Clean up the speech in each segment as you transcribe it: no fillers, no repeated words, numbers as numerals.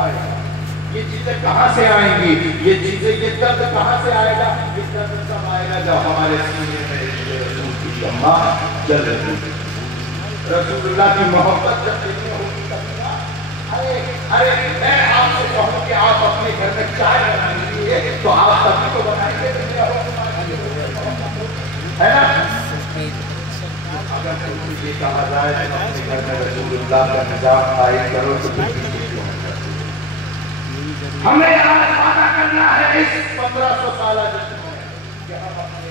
آئے گا؟ یہ چیزیں کہاں سے آئیں گی؟ یہ چیزیں، یہ درد کہاں سے آئے گا؟ یہ درد تب آئے گا جب ہمارے سینے میں رسول کی شمع جل رہی ہے، رسول اللہ کی محبت جب دل میں ہوگی تب نا۔ ارے میں آپ سے کہوں کہ آپ اپنے گھر میں چائے بنا لیجیے تو آپ تبھی تو بنائیں گے ہے نا؟ اگر تم یہ کہا جائے کہ اپنے گھر میں رسول اللہ کا نظام قائم کرو تو پھر ہمیں آج وعدہ کرنا ہے اس 1500 سالہ جشن میں کہ ہم اپنے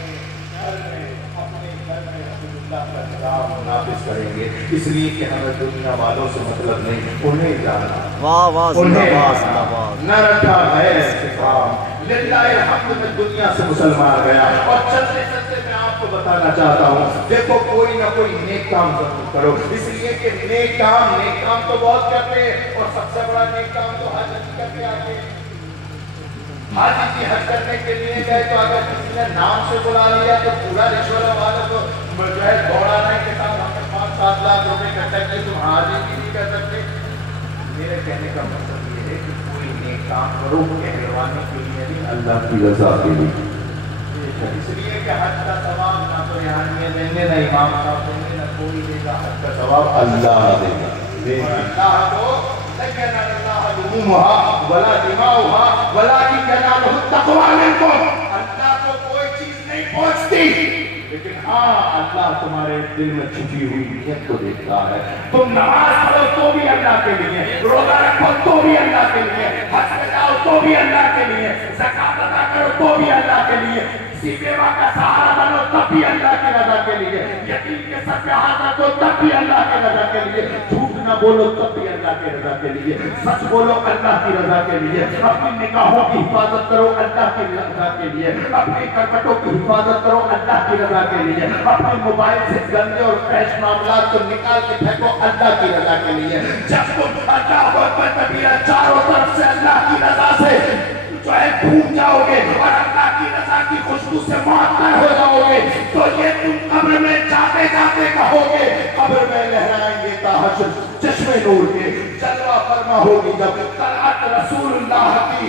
گھر میں رسول اللہ کا نظام نافذ کریں گے، اس لیے کہ ہمیں دنیا والوں سے مطلب نہیں، انہیں جانا، انہیں نہ رکھا ہے استقام۔ للہ الحمد میں دنیا سے مسلمان گیا، اور چلتے چلتے میں آپ کو بتانا چاہتا ہوں، دیکھو کوئی نہ کوئی نیک کام ضرور کرو، اس لیے کہ نیک کام تو بہت کرتے ہیں، اور سب سے بڑا نیک کام تو حج کر کے آتے ہیں۔ حاجی کی حج کرنے کے لیے گئے تو اگر کسی نے نام سے بلا لیا تو پورا رشوت والا تو جو ہے دوڑانے کے ساتھ ہمیں 5-7 لاکھ روپے کر سکتے، تم حاجی بھی نہیں کر سکتے۔ میرے کہنے کا مطلب یہ ہے کہ کوئی نیک کام کرو کہلوانے کے لیے نہیں، اللہ کی رضا کے لیے، اس لیے کہ حج کا ثواب نہ تو یہاں یہ دیں گے، نہ امام صاحب دیں گے، نہ کوئی دے گا، حج کا ثواب اللہ دے گا۔ اللہ کو لَكَنَ اللَّهَ لُحُومُهَا وَلَا دِمَاؤُهَا وَلَٰكِنْ يَنَالُهُ التَّقْوَىٰ مِنكُمْ۔ اللہ کو کوئی چیز نہیں پہنچتی، لیکن ہاں اللہ تمہارے دل میں چھپی ہوئی نیت کو دیکھتا ہے۔ تم نماز پڑھو تو بھی اللہ کے لیے، روزہ رکھو تو بھی اللہ کے لیے، حج پہ جاؤ تو بھی اللہ کے لیے، زکات ادا کرو تو بھی اللہ کے لیے، کسی بیوہ کا سہارا بنو تب بھی اللہ کی رضا کے لیے، یتیم کے سر پہ ہاتھ رکھو تب بھی اللہ کی رضا کے لیے، جھوٹ نہ بولو تب بھی اللہ کی رضا کے لیے، سچ بولو اللہ کی رضا کے لیے، اپنی نکاحوں کی حفاظت کرو اللہ کی رضا کے لیے، اپنی کرکٹوں کی حفاظت کرو اللہ کی رضا کے لیے، اپنے موبائل سے گندے اور فحش معاملات کو نکال کے پھینکو اللہ کی رضا کے لیے۔ جب تم اللہ اکبر کبیرہ چاروں طرف سے اللہ کی رضا سے جو ہے بھوم جاؤ گے اور اللہ کی رضا کی خوشبو سے معطر ہو جاؤ گے تو یہ تم قبر میں جاتے جاتے کہو گے، قبر میں لہرائیں گے تا حشر چشمے نور کے، جلوہ فرما ہوگی جب طلعت رسول اللہ کی